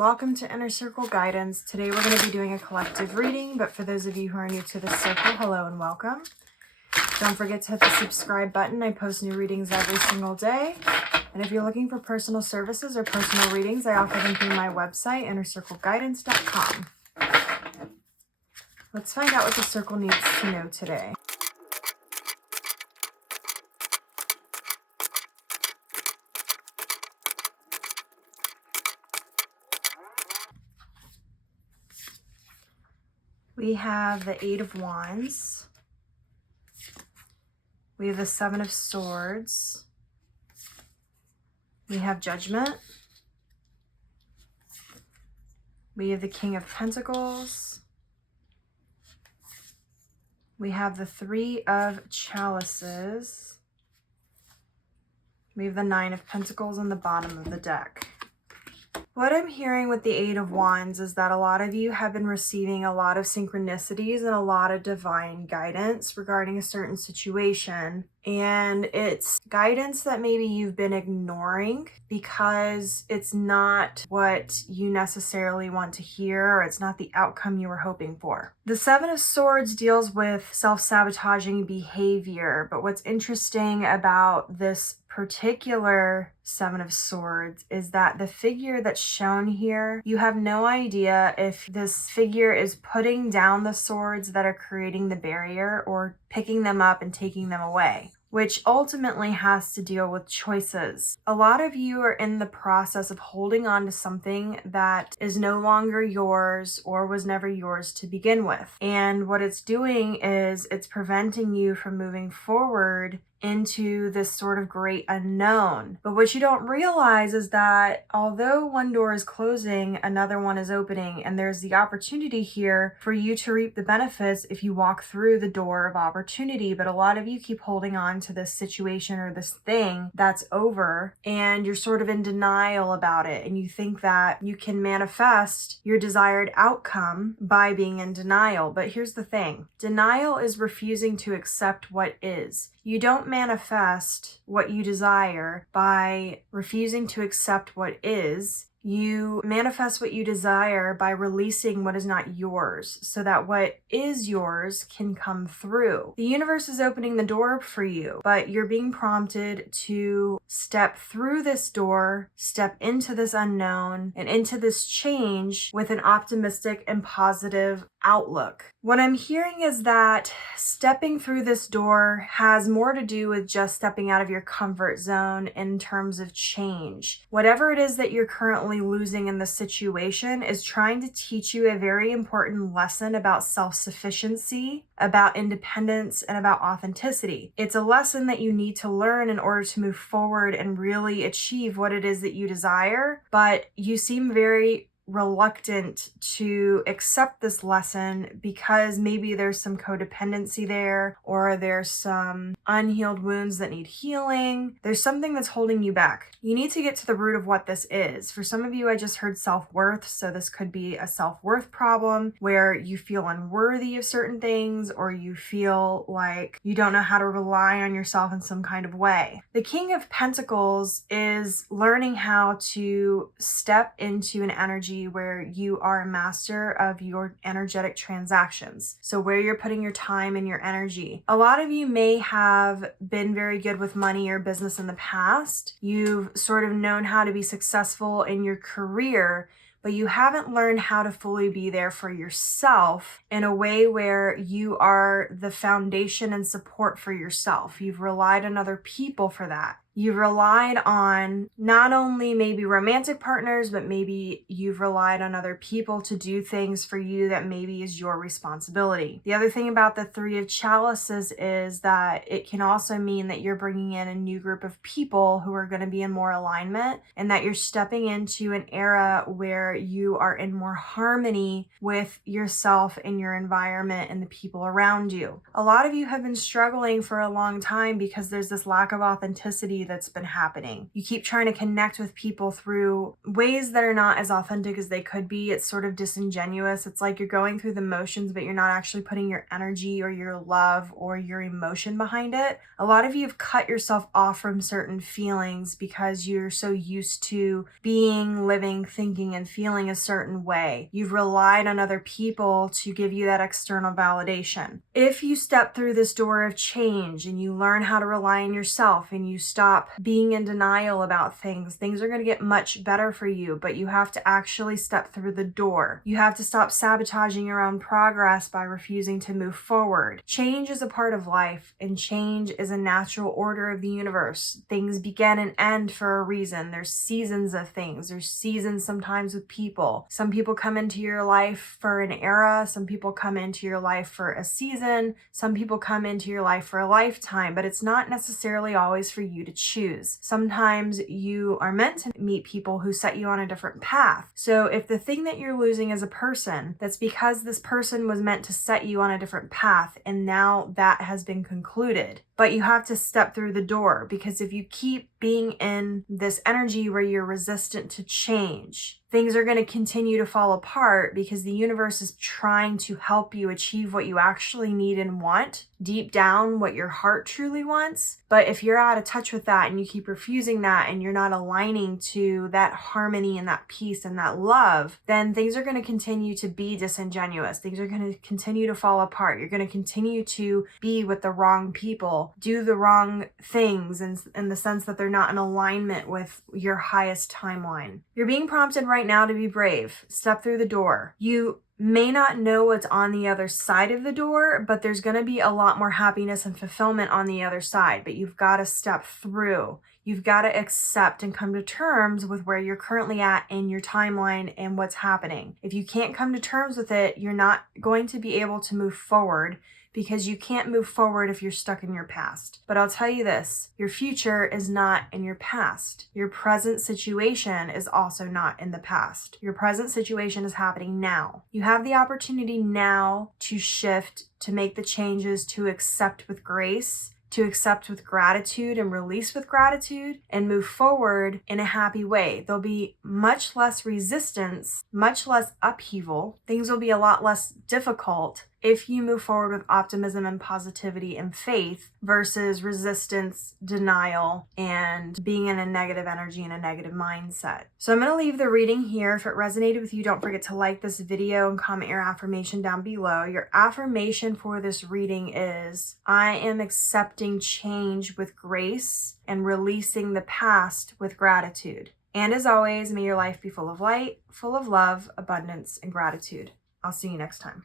welcome to Inner Circle Guidance. Today we're going to be doing a collective reading, but for those of you who are new to the circle, hello and welcome. Don't forget to hit the subscribe button. I post new readings every single day. And if you're looking for personal services or personal readings, I offer them through my website, innercircleguidance.com. Let's find out what the circle needs to know today. We have the Eight of Wands. We have the Seven of Swords. We have Judgment. We have the King of Pentacles. We have the Three of Chalices. We have the Nine of Pentacles on the bottom of the deck. What I'm hearing with the Eight of Wands is that a lot of you have been receiving a lot of synchronicities and a lot of divine guidance regarding a certain situation. And it's guidance that maybe you've been ignoring because it's not what you necessarily want to hear, or it's not the outcome you were hoping for. The Seven of Swords deals with self-sabotaging behavior, but what's interesting about this particular Seven of Swords is that the figure that's shown here, you have no idea if this figure is putting down the swords that are creating the barrier or picking them up and taking them away, which ultimately has to deal with choices. A lot of you are in the process of holding on to something that is no longer yours or was never yours to begin with. And what it's doing is it's preventing you from moving forward into this sort of great unknown. But what you don't realize is that although one door is closing, another one is opening, and there's the opportunity here for you to reap the benefits if you walk through the door of opportunity. But a lot of you keep holding on to this situation or this thing that's over, and you're sort of in denial about it, and you think that you can manifest your desired outcome by being in denial. But here's the thing: denial is refusing to accept what is. You don't manifest what you desire by refusing to accept what is. You manifest what you desire by releasing what is not yours so that what is yours can come through. The universe is opening the door for you, but you're being prompted to step through this door, step into this unknown and into this change with an optimistic and positive outlook. What I'm hearing is that stepping through this door has more to do with just stepping out of your comfort zone in terms of change. Whatever it is that you're currently losing in the situation is trying to teach you a very important lesson about self-sufficiency, about independence, and about authenticity. It's a lesson that you need to learn in order to move forward and really achieve what it is that you desire, but you seem very reluctant to accept this lesson because maybe there's some codependency there, or there's some unhealed wounds that need healing. There's something that's holding you back. You need to get to the root of what this is. For some of you, I just heard self-worth. So this could be a self-worth problem where you feel unworthy of certain things, or you feel like you don't know how to rely on yourself in some kind of way. The King of Pentacles is learning how to step into an energy where you are a master of your energetic transactions. So where you're putting your time and your energy. A lot of you may have been very good with money or business in the past. You've sort of known how to be successful in your career, but you haven't learned how to fully be there for yourself in a way where you are the foundation and support for yourself. You've relied on other people for that. You've relied on not only maybe romantic partners, but maybe you've relied on other people to do things for you that maybe is your responsibility. The other thing about the Three of Chalices is that it can also mean that you're bringing in a new group of people who are going to be in more alignment, and that you're stepping into an era where you are in more harmony with yourself and your environment and the people around you. A lot of you have been struggling for a long time because there's this lack of authenticity toxicity that's been happening. You keep trying to connect with people through ways that are not as authentic as they could be. It's sort of disingenuous. It's like you're going through the motions, but you're not actually putting your energy or your love or your emotion behind it. A lot of you have cut yourself off from certain feelings because you're so used to being, living, thinking, and feeling a certain way. You've relied on other people to give you that external validation. If you step through this door of change and you learn how to rely on yourself and you stop being in denial about things, things are going to get much better for you, but you have to actually step through the door. You have to stop sabotaging your own progress by refusing to move forward. Change is a part of life, and change is a natural order of the universe. Things begin and end for a reason. There's seasons of things. There's seasons sometimes with people. Some people come into your life for an era. Some people come into your life for a season. Some people come into your life for a lifetime, but it's not necessarily always for you to choose. Sometimes you are meant to meet people who set you on a different path. So if the thing that you're losing is a person, that's because this person was meant to set you on a different path, and now that has been concluded. But you have to step through the door, because if you keep being in this energy where you're resistant to change, things are going to continue to fall apart because the universe is trying to help you achieve what you actually need and want, deep down what your heart truly wants. But if you're out of touch with that and you keep refusing that and you're not aligning to that harmony and that peace and that love, then things are going to continue to be disingenuous. Things are going to continue to fall apart. You're going to continue to be with the wrong people, do the wrong things in the sense that they're not in alignment with your highest timeline. You're being prompted right now to be brave. Step through the door. You may not know what's on the other side of the door, but there's going to be a lot more happiness and fulfillment on the other side. But you've got to step through. You've got to accept and come to terms with where you're currently at in your timeline and what's happening. If you can't come to terms with it, you're not going to be able to move forward, because you can't move forward if you're stuck in your past. But I'll tell you this, your future is not in your past. Your present situation is also not in the past. Your present situation is happening now. You have the opportunity now to shift, to make the changes, to accept with grace, to accept with gratitude and release with gratitude, and move forward in a happy way. There'll be much less resistance, much less upheaval. Things will be a lot less difficult if you move forward with optimism and positivity and faith versus resistance, denial, and being in a negative energy and a negative mindset. So I'm going to leave the reading here. If it resonated with you, don't forget to like this video and comment your affirmation down below. Your affirmation for this reading is, I am accepting change with grace and releasing the past with gratitude. And as always, may your life be full of light, full of love, abundance, and gratitude. I'll see you next time.